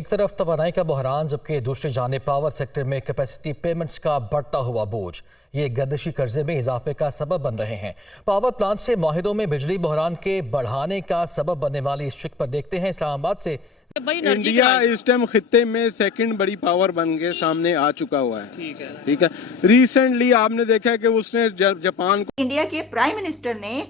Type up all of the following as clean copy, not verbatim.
एक तरफ तवानाई का बहरान जबकि दूसरी जानिब पावर सेक्टर में कैपेसिटी पेमेंट्स का बढ़ता हुआ बोझ ये गर्दिशी कर्जे में इजाफे का सबब बन रहे हैं। पावर प्लांट से मुआहिदों में बिजली बहरान के बढ़ाने का सबब बनने वाली इस शिक पर देखते हैं इस्लामाबाद से। इंडिया इस टाइम खित्ते में सेकंड बड़ी पावर बन के सामने आ चुका हुआ है। ठीक है। रिसेंटली आपने देखा है कि उसने जापान को, इंडिया के प्राइम मिनिस्टर ने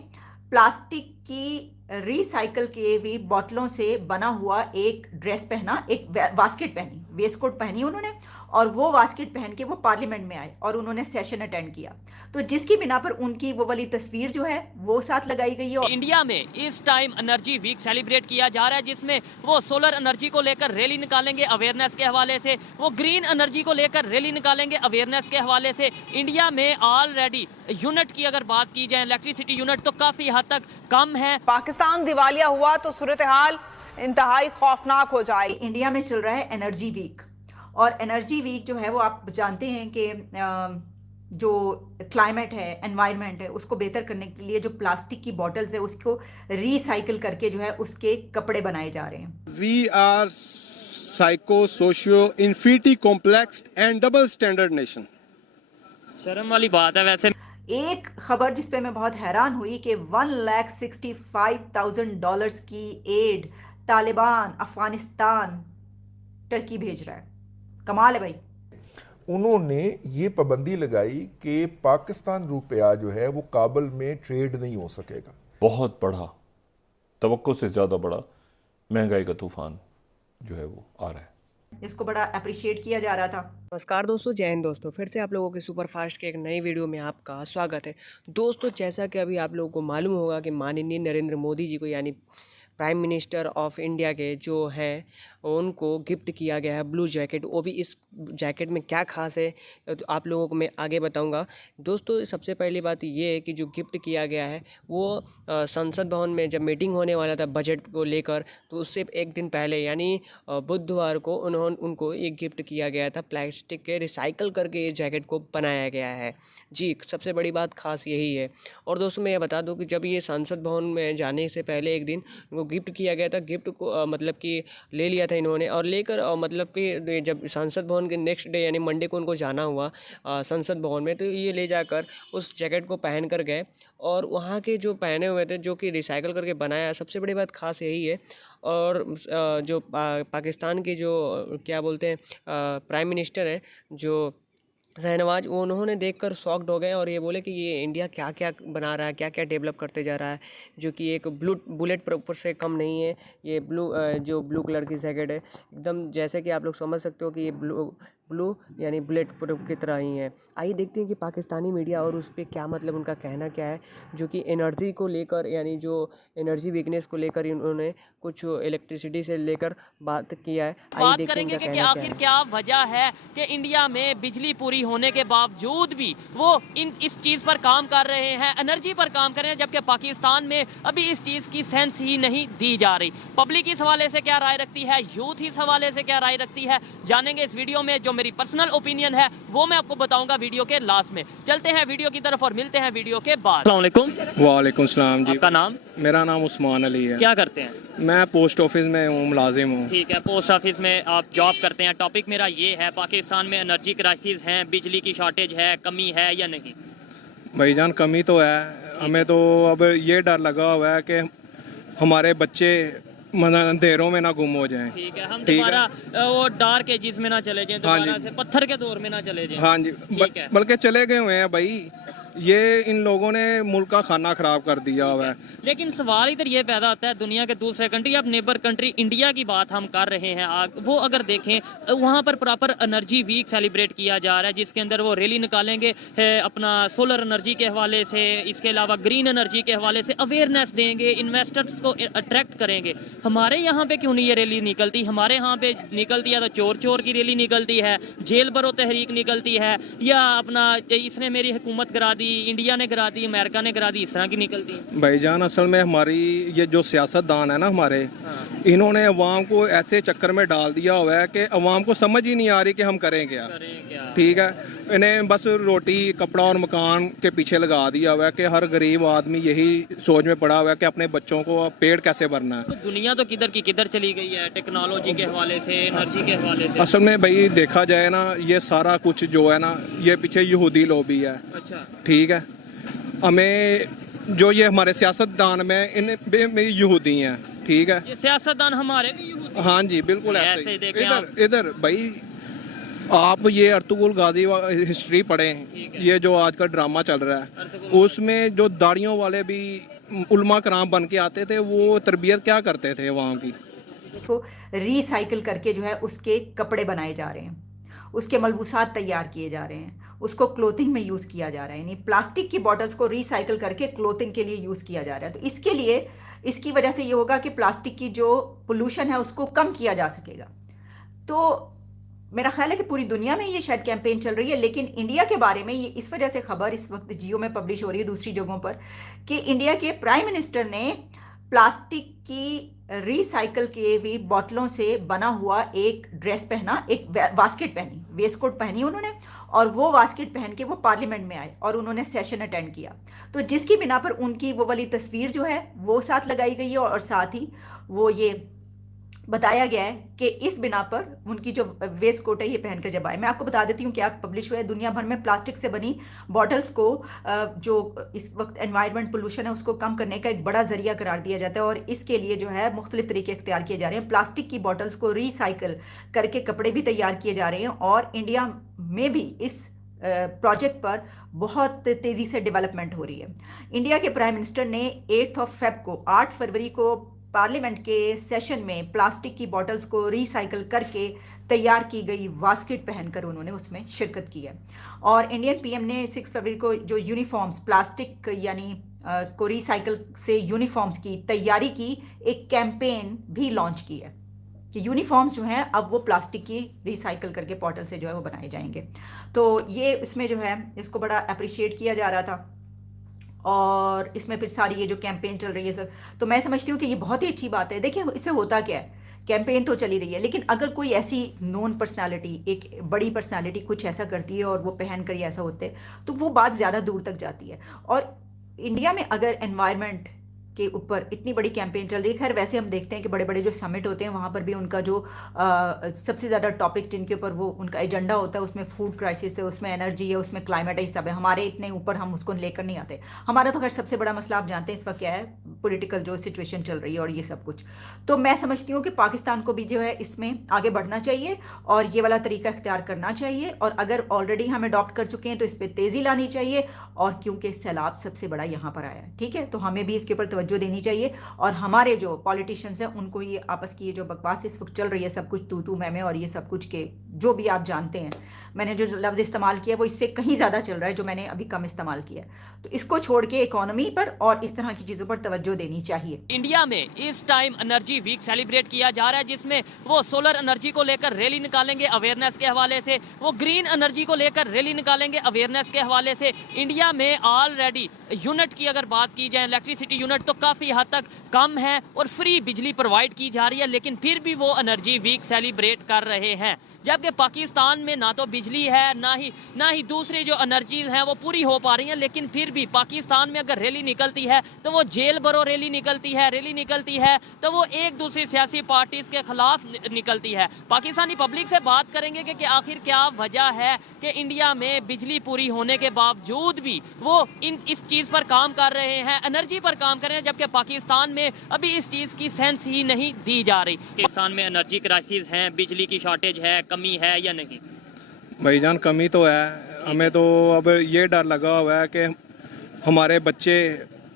प्लास्टिक की रिसाइकल किए हुई बोतलों से बना हुआ एक ड्रेस पहना, एक वास्केट पहनी, वेस्ट कोट पहनी उन्होंने, और वो वास्केट पहन के वो पार्लियामेंट में आए और उन्होंने सेशन अटेंड किया। तो जिसकी बिना पर उनकी वो वाली तस्वीर जो है वो साथ लगाई गई है। इंडिया में इस टाइम एनर्जी वीक सेलिब्रेट किया जा रहा है, जिसमें वो सोलर एनर्जी को लेकर रैली निकालेंगे अवेयरनेस के हवाले से, वो ग्रीन एनर्जी को लेकर रैली निकालेंगे अवेयरनेस के हवाले से। इंडिया में ऑलरेडी यूनिट की अगर बात की जाए, इलेक्ट्रिसिटी यूनिट तो काफी हद तक कम है। पाकिस्तान दिवालिया हुआ तो सूरत हाल इंतहाई खौफनाक हो जाएगी। इंडिया में चल रहा है एनर्जी वीक, और एनर्जी वीक जो है वो आप जानते हैं कि जो क्लाइमेट है, एनवायरनमेंट है, उसको बेहतर करने के लिए जो प्लास्टिक की बॉटल्स है उसको रिसाइकिल करके जो है उसके कपड़े बनाए जा रहे हैं। We are psycho socio infinity complex and double standard nation. शर्म वाली बात है। वैसे एक खबर जिस पे मैं बहुत हैरान हुई कि $1,65,000 की एड तालिबान अफगानिस्तान टर्की भेज रहा है। कमाल है भाई। उन्होंने ये पाबंदी लगाई कि पाकिस्तान रुपया जो है वो काबुल में ट्रेड नहीं हो सकेगा। बहुत बड़ा, तवक्को से ज़्यादा बड़ा महंगाई का तूफान जो है वो आ रहा है। इसको बड़ा अप्रिशिएट किया जा रहा था। नमस्कार दोस्तों, जय हिंद दोस्तों। फिर से आप लोगों के सुपरफास्ट के एक नई वीडियो में आपका स्वागत है। दोस्तों, जैसा कि अभी आप लोगों को मालूम होगा कि माननीय नरेंद्र मोदी जी को यानी प्राइम मिनिस्टर ऑफ इंडिया के जो हैं उनको गिफ्ट किया गया है ब्लू जैकेट। वो भी इस जैकेट में क्या खास है तो आप लोगों को मैं आगे बताऊंगा। दोस्तों, सबसे पहली बात ये है कि जो गिफ्ट किया गया है वो संसद भवन में जब मीटिंग होने वाला था बजट को लेकर, तो उससे एक दिन पहले यानी बुधवार को उनको एक गिफ्ट किया गया था। प्लास्टिक के रिसाइकल करके ये जैकेट को बनाया गया है जी। सबसे बड़ी बात खास यही है। और दोस्तों, मैं ये बता दूँ कि जब ये संसद भवन में जाने से पहले एक दिन उनको गिफ्ट किया गया था। गिफ्ट को मतलब कि ले लिया था इन्होंने, और लेकर मतलब कि जब संसद भवन के नेक्स्ट डे यानी मंडे को उनको जाना हुआ संसद भवन में, तो ये ले जाकर उस जैकेट को पहन कर गए और वहाँ के जो पहने हुए थे जो कि रिसाइकल करके बनाया। सबसे बड़ी बात खास यही है। और जो पाकिस्तान के जो क्या बोलते हैं प्राइम मिनिस्टर हैं जो शहनवाज, उन्होंने देखकर शॉक्ड हो गए और ये बोले कि ये इंडिया क्या क्या बना रहा है, क्या क्या डेवलप करते जा रहा है, जो कि एक बुलेट प्रूफ से कम नहीं है। ये जो ब्लू कलर की जैकेट है, एकदम जैसे कि आप लोग समझ सकते हो कि ये ब्लू यानी बुलेट प्रूफ की तरह ही है। आइए देखते हैं कि पाकिस्तानी मीडिया और उस पर क्या मतलब उनका कहना क्या है, जो कि एनर्जी को लेकर यानी जो एनर्जी वीकनेस को लेकर उन्होंने कुछ इलेक्ट्रिसिटी से लेकर बात किया है। बात करेंगे कि आखिर क्या वजह है कि इंडिया में बिजली पूरी होने के बावजूद भी वो इस चीज़ पर काम कर रहे हैं, एनर्जी पर काम कर रहे हैं, जबकि पाकिस्तान में अभी इस चीज़ की सेंस ही नहीं दी जा रही। पब्लिक इस हवाले से क्या राय रखती है, यूथ इस हवाले से क्या राय रखती है, जानेंगे इस वीडियो में। जो मेरी पर्सनल ओपिनियन है वो मैं आपको बताऊंगा वीडियो के लास्ट में। चलते हैं वीडियो की तरफ और मिलते हैं वीडियो के बाद। अस्सलाम वालेकुम। वालेकुम सलाम जी। आपका नाम? मेरा नाम उस्मान अली है। क्या करते हैं? मैं पोस्ट ऑफिस में हूँ, मुलाजिम हूँ। ठीक है, पोस्ट ऑफिस में आप जॉब करते हैं। टॉपिक मेरा ये है, पाकिस्तान में एनर्जी क्राइसिस है, बिजली की शॉर्टेज है, कमी है या नहीं? भाईजान, कमी तो है। हमें तो अब ये डर लगा हुआ है कि हमारे बच्चे अंधेरों में ना गुम हो जाएं। ठीक है, हम दोबारा वो डार्क एजिस में ना चले जाएं, दोबारा से पत्थर के दौर में ना चले जाएं। हाँ जी, बल्कि चले गए हुए हैं भाई। ये इन लोगों ने मुल्क का खाना खराब कर दिया हुआ है। लेकिन सवाल इधर ये पैदा होता है, दुनिया के दूसरे कंट्री, अब नेबर कंट्री इंडिया की बात हम कर रहे हैं, वो अगर देखें वहाँ पर प्रॉपर एनर्जी वीक सेलिब्रेट किया जा रहा है, जिसके अंदर वो रैली निकालेंगे अपना सोलर एनर्जी के हवाले से, इसके अलावा ग्रीन एनर्जी के हवाले से अवेयरनेस देंगे, इन्वेस्टर्स को अट्रैक्ट करेंगे। हमारे यहाँ पे क्यों नहीं ये रैली निकलती? हमारे यहाँ पे निकलती है तो चोर चोर की रैली निकलती है, जेल भरो तहरीक निकलती है, या अपना इसने मेरी हुकूमत करा दी, इंडिया ने गिरा दी, अमेरिका ने गिरा दी, इस तरह की निकलती है? भाईजान असल में हमारी ये जो सियासतदान है ना हमारे, इन्होंने अवाम को ऐसे चक्कर में डाल दिया हुआ है कि अवाम को समझ ही नहीं आ रही कि हम करें क्या। ठीक है, इन्हें बस रोटी कपड़ा और मकान के पीछे लगा दिया हुआ है कि हर गरीब आदमी यही सोच में पड़ा हुआ है कि अपने बच्चों को पेट कैसे भरना है। तो दुनिया तो किधर की किधर चली गई है टेक्नोलॉजी के हवाले से, एनर्जी के हवाले से। असल में भाई देखा जाए ना, ये सारा कुछ जो है ना, ये पीछे यहूदी लॉबी है। अच्छा, ठीक है, हमें जो ये हमारे सियासतदान में इन यहूदी हैं। ठीक है, ये सियासतदान हमारे भी यूथ। हाँ जी बिल्कुल ऐसे ऐसे ही ही। देखें इधर इधर भाई आप ये अर्तुगरुल गादी हिस्ट्री पढ़ें, ये जो आज का ड्रामा चल रहा है उसमें जो दाढ़ियों वाले भी उलमा कराम बन के आते थे, वो तरबियत क्या करते थे वहाँ की। को रिसाइकिल करके जो है उसके कपड़े बनाए जा रहे हैं, उसके मलबूसात तैयार किए जा रहे हैं, उसको क्लोथिंग में यूज़ किया जा रहा है। यानी प्लास्टिक की बॉटल्स को रिसाइकिल करके क्लोथिंग के लिए यूज़ किया जा रहा है। तो इसके लिए, इसकी वजह से ये होगा कि प्लास्टिक की जो पोल्यूशन है उसको कम किया जा सकेगा। तो मेरा ख्याल है कि पूरी दुनिया में ये शायद कैंपेन चल रही है, लेकिन इंडिया के बारे में ये इस वजह से खबर इस वक्त जियो में पब्लिश हो रही है, दूसरी जगहों पर, कि इंडिया के प्राइम मिनिस्टर ने प्लास्टिक की रिसाइकल किए हुई बोतलों से बना हुआ एक ड्रेस पहना, एक वास्केट पहनी, वेस्ट कोट पहनी उन्होंने, और वो वास्केट पहन के वो पार्लियामेंट में आए और उन्होंने सेशन अटेंड किया। तो जिसकी बिना पर उनकी वो वाली तस्वीर जो है वो साथ लगाई गई है, और साथ ही वो ये बताया गया है कि इस बिना पर उनकी जो वेस्ट कोट है ये पहनकर जब आए। मैं आपको बता देती हूँ कि आप पब्लिश हुआ है, दुनिया भर में प्लास्टिक से बनी बॉटल्स को जो इस वक्त एनवायरनमेंट पोल्यूशन है उसको कम करने का एक बड़ा जरिया करार दिया जाता है, और इसके लिए जो है मुख्तलिफ तरीके इख्तियार किए जा रहे हैं। प्लास्टिक की बॉटल्स को रिसाइकिल करके कपड़े भी तैयार किए जा रहे हैं, और इंडिया में भी इस प्रोजेक्ट पर बहुत तेज़ी से डेवलपमेंट हो रही है। इंडिया के प्राइम मिनिस्टर ने 8 फरवरी को पार्लियामेंट के सेशन में प्लास्टिक की बॉटल्स को रिसाइकिल करके तैयार की गई वास्केट पहनकर उन्होंने उसमें शिरकत की है। और इंडियन पीएम ने 6 फरवरी को जो यूनिफॉर्म्स, प्लास्टिक यानी को रिसाइकिल से यूनिफॉर्म्स की तैयारी की एक कैंपेन भी लॉन्च की है कि यूनिफॉर्म्स जो हैं अब वो प्लास्टिक की रिसाइकिल करके बॉटल से जो है वो बनाए जाएंगे। तो ये इसमें जो है इसको बड़ा अप्रिशिएट किया जा रहा था, और इसमें फिर सारी ये जो कैंपेन चल रही है सर, तो मैं समझती हूँ कि ये बहुत ही अच्छी बात है। देखिए इससे होता क्या है, कैंपेन तो चली रही है, लेकिन अगर कोई ऐसी नोन पर्सनालिटी, एक बड़ी पर्सनालिटी कुछ ऐसा करती है और वो पहन कर ऐसा होते हैं, तो वो बात ज़्यादा दूर तक जाती है। और इंडिया में अगर एनवायरनमेंट के ऊपर इतनी बड़ी कैंपेन चल रही है, खैर वैसे हम देखते हैं कि बड़े बड़े जो समिट होते हैं वहाँ पर भी उनका जो सबसे ज़्यादा टॉपिक जिनके ऊपर वो उनका एजेंडा होता है, उसमें फूड क्राइसिस है, उसमें एनर्जी है, उसमें क्लाइमेट है, सब है। हमारे इतने ऊपर हम उसको लेकर नहीं आते। हमारा तो खैर सबसे बड़ा मसला आप जानते हैं इस वक्त क्या है, पॉलिटिकल जो सिचुएशन चल रही है और ये सब कुछ। तो मैं समझती हूँ कि पाकिस्तान को भी जो है इसमें आगे बढ़ना चाहिए और ये वाला तरीका इख्तियार करना चाहिए, और अगर ऑलरेडी हम अडॉप्ट कर चुके हैं तो इस पर तेज़ी लानी चाहिए, और क्योंकि सैलाब सबसे बड़ा यहाँ पर आया है, ठीक है, तो हमें भी इसके ऊपर तवज्जो देनी चाहिए। और हमारे जो पॉलिटिशियंस हैं उनको ये आपस की ये जो बकवास इस वक्त चल रही है, सब कुछ तू मैं और ये सब कुछ के जो भी आप जानते हैं, मैंने जो लफ्ज़ इस्तेमाल किया वो इससे कहीं ज़्यादा चल रहा है जो मैंने अभी कम इस्तेमाल किया। तो इसको छोड़ के इकोनॉमी पर और इस तरह की चीज़ों पर तवज्जो देनी चाहिए। इंडिया में इस टाइम एनर्जी वीक सेलिब्रेट किया जा रहा है, जिसमें वो सोलर एनर्जी को लेकर रैली निकालेंगे अवेयरनेस के हवाले से, वो ग्रीन एनर्जी को लेकर रैली निकालेंगे अवेयरनेस के हवाले से। इंडिया में ऑलरेडी यूनिट की अगर बात की जाए, इलेक्ट्रिसिटी यूनिट तो काफ़ी हद तक कम है और फ्री बिजली प्रोवाइड की जा रही है, लेकिन फिर भी वो एनर्जी वीक सेलिब्रेट कर रहे हैं। जबकि पाकिस्तान में ना तो बिजली है ना ही दूसरी जो एनर्जीज हैं वो पूरी हो पा रही हैं, लेकिन फिर भी पाकिस्तान में अगर रैली निकलती है तो वो जेल भरो रैली निकलती है तो वो एक दूसरी सियासी पार्टीज के खिलाफ निकलती है। पाकिस्तानी पब्लिक से बात करेंगे कि आखिर क्या वजह है कि इंडिया में बिजली पूरी होने के बावजूद भी वो इस चीज़ पर काम कर रहे हैं, एनर्जी पर काम कर रहे हैं, जबकि पाकिस्तान में अभी इस चीज़ की सेंस ही नहीं दी जा रही। पाकिस्तान में एनर्जी क्राइसिस है, बिजली की शॉर्टेज है, कमी है या नहीं? भाईजान कमी तो है, हमें तो अब ये डर लगा हुआ है कि हमारे बच्चे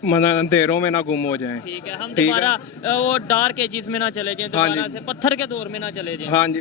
अंधेरों में ना गुम हो जाएं। ठीक है, हम दोबारा वो डार्क एजिस में ना चले जाएं, दोबारा से पत्थर के दौर में ना चले जाएं। हाँ जी,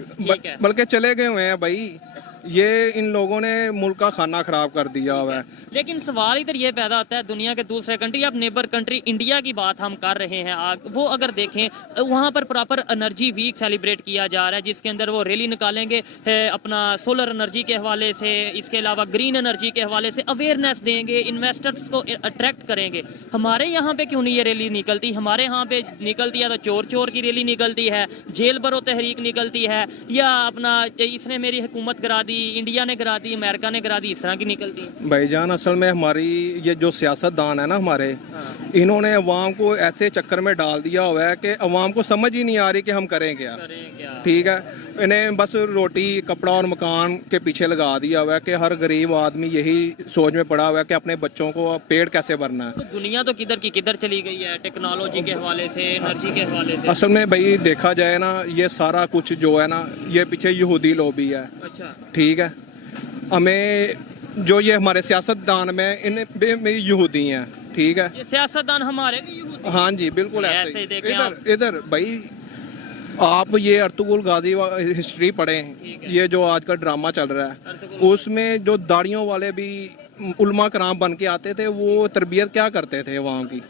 बल्कि चले गए हुए हैं भाई। ये इन लोगों ने मुल्क का खाना खराब कर दिया हुआ है। लेकिन सवाल इधर ये पैदा होता है, दुनिया के दूसरे कंट्री, अब नेबर कंट्री इंडिया की बात हम कर रहे हैं, वो अगर देखें वहाँ पर प्रॉपर एनर्जी वीक सेलिब्रेट किया जा रहा है, जिसके अंदर वो रैली निकालेंगे अपना सोलर एनर्जी के हवाले से, इसके अलावा ग्रीन एनर्जी के हवाले से अवेयरनेस देंगे, इन्वेस्टर्स को अट्रैक्ट करेंगे। हमारे यहाँ पे क्यों नहीं ये रैली निकलती? हमारे यहाँ पे निकलती है तो चोर चोर की रैली निकलती है, जेल भरो तहरीक निकलती है, या अपना इसने मेरी हुकूमत गिरा दी, इंडिया ने गिरा दी, अमेरिका ने गिरा दी, इस तरह की निकलती है। भाईजान असल में हमारी ये जो सियासतदान है ना हमारे, इन्होंने अवाम को ऐसे चक्कर में डाल दिया हुआ है कि अवाम को समझ ही नहीं आ रही कि हम करें क्या। ठीक है, इन्हें बस रोटी कपड़ा और मकान के पीछे लगा दिया हुआ है कि हर गरीब आदमी यही सोच में पड़ा हुआ है कि अपने बच्चों को पेट कैसे भरना है। तो दुनिया तो किधर की किधर चली गई है टेक्नोलॉजी के हवाले से, एनर्जी के हवाले से। असल में भाई देखा जाए ना, ये सारा कुछ जो है ना, ये पीछे यहूदी लॉबी है। अच्छा, ठीक है, हमें जो ये हमारे सियासतदान में इन यहूदी हैं। ठीक है, ये सियासतदान हमारे भी यहूदी? हाँ जी बिल्कुल ऐसे ही देखें इधर इधर भाई आप ये अर्तुगरुल गाजी हिस्ट्री पढ़ें, ये जो आज का ड्रामा चल रहा है उसमें जो दाढ़ियों वाले भी उलमा कराम बन के आते थे, वो तरबियत क्या करते थे वहाँ की,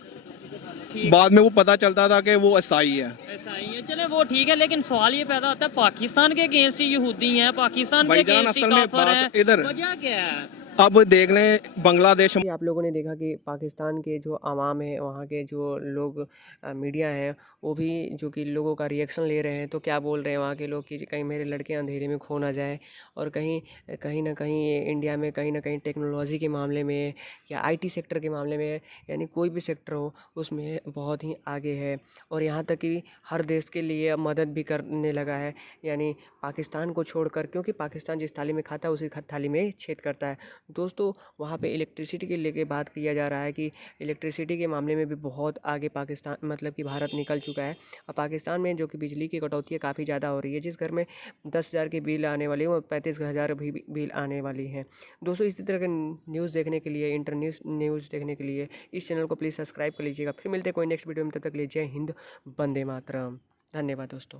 बाद में वो पता चलता था कि वो ईसाई है। ईसाई है, चले वो ठीक है, लेकिन सवाल ये पैदा होता है पाकिस्तान के अगेंस्ट ही यहूदी हैं, पाकिस्तान के अगेंस्ट ही काफिर हैं, इधर वजह क्या है? अब देख लें बांग्लादेश। आप लोगों ने देखा कि पाकिस्तान के जो आवाम है, वहाँ के जो लोग मीडिया हैं, वो भी जो कि लोगों का रिएक्शन ले रहे हैं। तो क्या बोल रहे हैं वहाँ के लोग कि कहीं मेरे लड़के अंधेरे में खो ना जाए, और कहीं ना कहीं इंडिया में कहीं ना कहीं टेक्नोलॉजी के मामले में या आईटी सेक्टर के मामले में, यानी कोई भी सेक्टर हो उसमें बहुत ही आगे है, और यहाँ तक कि हर देश के लिए मदद भी करने लगा है, यानी पाकिस्तान को छोड़कर, क्योंकि पाकिस्तान जिस थाली में खाता है उसी थाली में छेद करता है। दोस्तों वहाँ पे इलेक्ट्रिसिटी के लेके बात किया जा रहा है कि इलेक्ट्रिसिटी के मामले में भी बहुत आगे पाकिस्तान, मतलब कि भारत निकल चुका है। और पाकिस्तान में जो कि बिजली की कटौती है काफ़ी ज़्यादा हो रही है, जिस घर में 10,000 की बिल आने वाली है वो 35,000 भी बिल आने वाली है। दोस्तों इसी तरह के न्यूज़ देखने के लिए, न्यूज़ देखने के लिए इस चैनल को प्लीज़ सब्सक्राइब कर लीजिएगा। फिर मिलते हैं कोई नेक्स्ट वीडियो में, तब तक के लिए जय हिंद, वंदे मातरम। धन्यवाद दोस्तों।